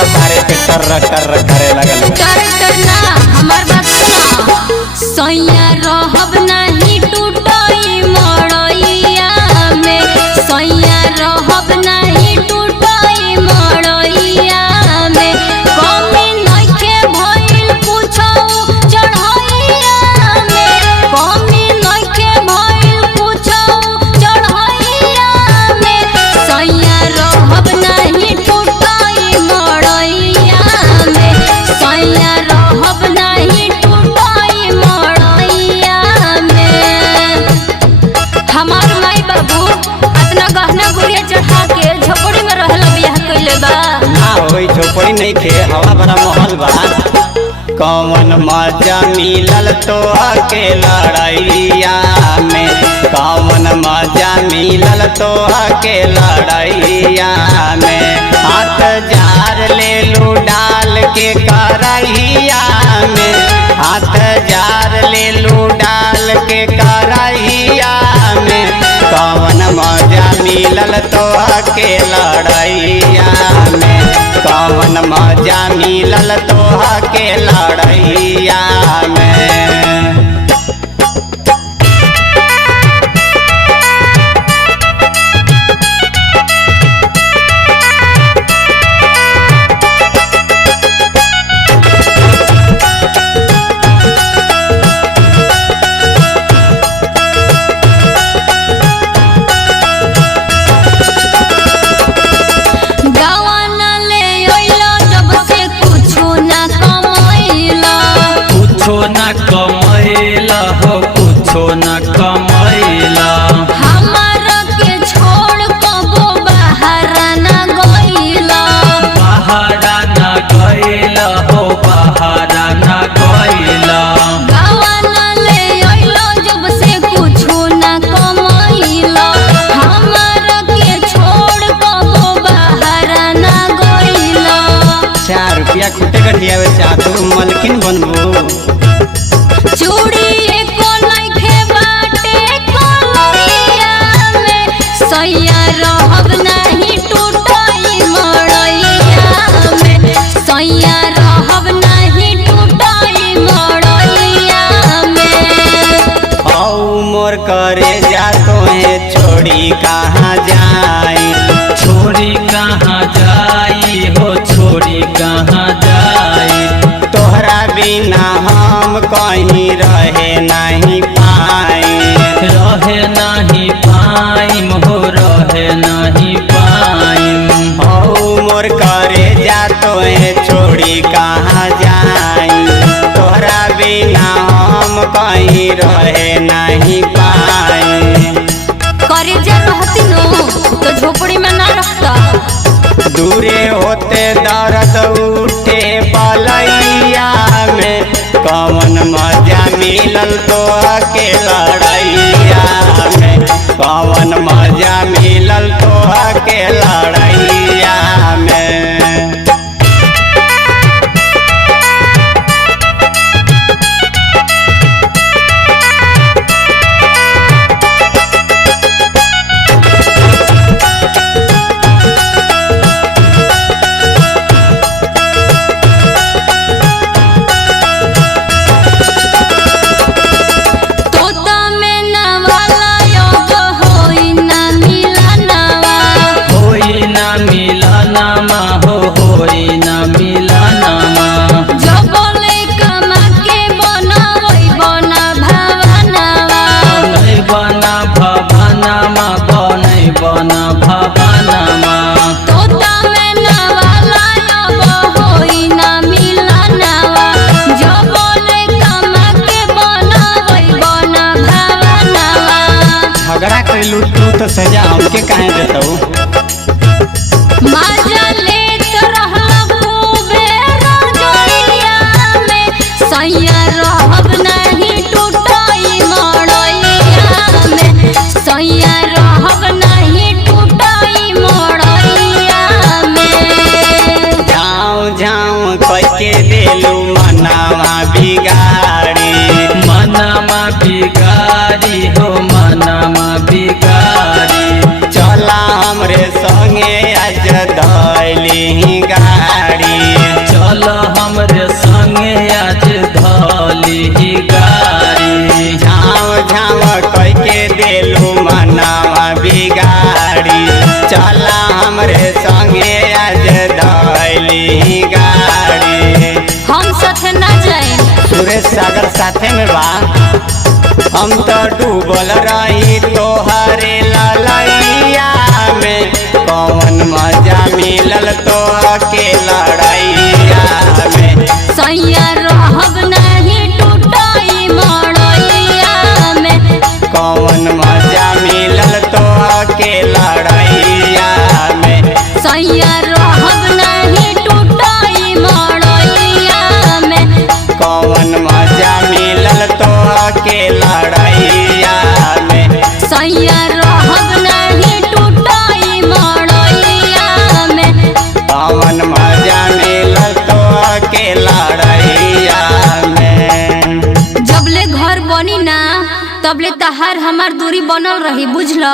का तारे पे टर करे लगल। टर ना हमार बात सुनो, सैया रहब नहीं टूटई मड़ैया में, सैया रहब नहीं टूटई मड़ैया में, कमी नइखे भइल कुछो चढ़ैया में, कमी नइखे भइल कुछो चढ़ैया में, सैया रहब नहीं टूटई मड़ैया में, सैया रहब नहीं टूटई मड़ैया में। हमार माई बाबू अपना गहना गुड़िया चढ़ा के झोपड़ी में रहल बियाह कइले बा। ना होई झोपड़ी नहीं खे, हवा भरा महल बा। कौन मजा मिलल तो के लड़ैया में, कौन मजा मिलल तो के लड़ैया में, हाथ जार ले लू डाल के करैया में, हाथ जार ले लू डाल के करैया में, कौन मजा मिलल तो के लड़ैया में, कौन मजा मिलल तो के लड़ैया में। गवाना ले अइला जब से कुछो ना कमैला, कुछो न कमैला हो कुछो न कमैला, हमारा के छोड़ कबो बाहर ना गइला, बहारा न गइला हो बहारा न गइला, गवाना ले अइला जब से कुछो ना कमैला, हमारा के छोड़ कबो बाहर ना गइला। 4 रुपया खुटे गठियावे चाह तू मलकिन बनबू। चूड़ी एको नइखे बाटे कलैया में, सैया रहब नहीं टूटई मड़ैया में, सैया रहब नहीं टूटई मड़ैया में। औ मोर करे जा तोहे छोड़ी कहाँ जाई, छोरी कहाँ जाई हो छोरी कहाँ जाई, तोहरा बिना हम कहीं रहे नहीं पाई, रहे नहीं पाइम हो रहे नहीं पाइम, औ मोर करे जा तोहे छोड़ी कहाँ जाई, तोहरा बिना हम कहीं रहे नहीं पाई। करे जा रहती नो तो झोपड़ी में ना रखता, दूरे होते दर्द उठे बलैया में, कौन मजा मिलल तो के लड़ैया में, कौन मजा मिलल तो के लड़ैया में। तोता में ना वाला योग होई ना मिलनवा, होई ना मिलनमा हो होई ना मिलनमा, जब ले कमा के बनावई बना भावनवा, बनई बना भवनमा बनई बना भवनमा, तोता में ना वाला योग होई ना मिलनवा, जब ले कमा के बनावई बना भावनवा। झगड़ा कैलू तू तो सजा हमके काहे देतऊ। मजा लेत रहल खूबे रजोइया में, सैया रहब नहीं टूटई मड़ैया में, सैया रहब नहीं टूटई मड़ैया में। झाँव झाँव कैके देलू मनावा बिगाड़ी, मनमा बिगारी हो मनमा बिगारी, चला हमरे संगे आज धैली गाड़ी, चला हमरे संगे आज धैली गाड़ी। हम साथे ना जाए। सुरेश सागर साथे में बा। हम तो डूबल रही तोहरे ललैया में, कौन मजा मिलल तो के लड़ैया में। सैया रहब नहीं टूटाई मड़ैया में, कौन मजा मिलल तो के लड़ैया में। सैया रहब नहीं टूटाई मड़ैया में, कौन मजा मिलल तो के लड़ैया में। सैया रहब नहीं टूटाई मड़ैया में, कौन मजा मिलल तो के लड़ैया में। जबले घर बनी ना तबले तहार हमार दूरी बनल रही, बुझल।